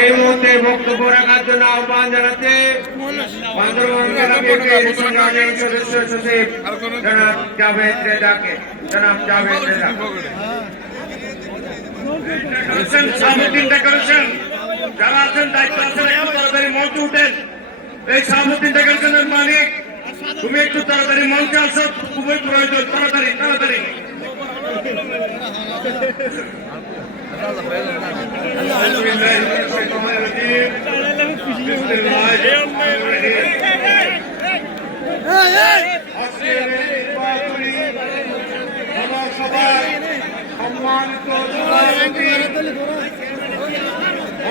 এই মুহূর্তে বক্তব্য রাখার জন্য আহ্বান জানাচ্ছে বান্দরবান জেলা বিএনপির সংগ্রামী সদস্য সচিব জনাব জাভেদ রেজাকে। জনাব জাভেদ রেজা। শাহাবুদ্দিন ডেকোরেশন যারা আছেন দায়িত্ব আছেন একটু তাড়াতাড়ি মঞ্চে উঠেন। এই শাহাবুদ্দিন ডেকোরেশনের মালিক তুমি একটু তাড়াতাড়ি মঞ্চে আসো, খুবই প্রয়োজন। তাড়াতাড়ি তাড়াতাড়ি। সম্মানিত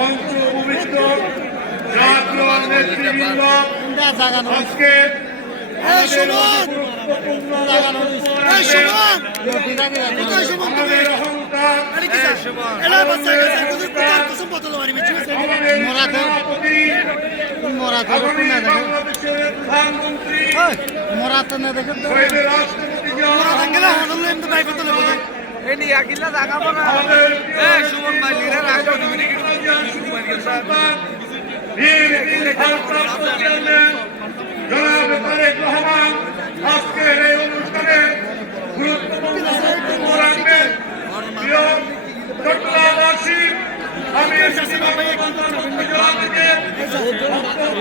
অন্তর্ভুক্ত জাতীয় নেতৃবৃন্দ, আজকে আমাদের অহংকার বাংলাদেশের প্রধানমন্ত্রী জনাব তারেক রহমান আজকের এই অনুষ্ঠানে গুরুত্বপূর্ণ বক্তব্য রাখবেন। প্রিয় চট্টগ্রামবাসী, আমি এসেছি জেলা থেকে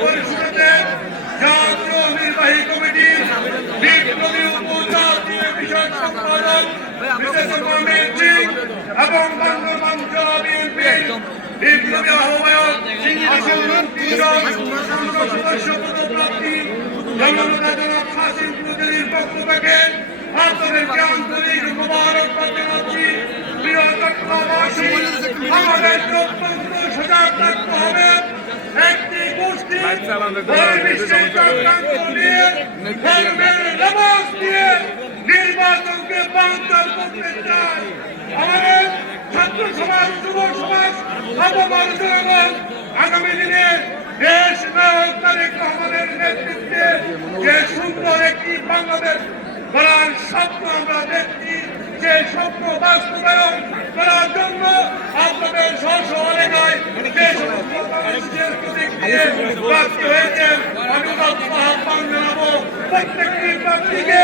পরিষদে জাতীয় নির্বাহী কমিটির বিপ্লবী উপজাতীয় বিষয় সম্পাদক এবং বান্দরবান জেলা বিএনপির বিপ্লবী আহ্বায়ক সদস্য পদপ্রার্থী জনতা জনাব হাসিম চৌধুরীর পক্ষ থেকে আপনাদেরকে আন্তরিক মোবারকবাদ জানাচ্ছি। প্রিয় চট্টগ্রামবাসী, আমাদেরকে অত্যন্ত সজাগ থাকতে হবে। একটি গোষ্ঠী নির্বাচনকে বাঞ্চাল করতে চায়। আমাদের ছাত্র সমাজ, যুব সমাজ, আবহাওয়ার জনগণ আগামী দিনে দেশ নায়ক তারেক রহমানের নেতৃত্বে যে সুন্দর একটি বাংলাদেশ গড়ার স্বপ্ন আমরা দেখছি, যে স্বপ্ন বাস্তবায়ন করার জন্য আপনাদের স্ব এলাকায় যে সমস্ত মানুষের প্রতীক দিয়ে প্রাপ্তি হয়েছেন, আমি আহ্বান জানাবো প্রত্যেকটি প্রার্থীকে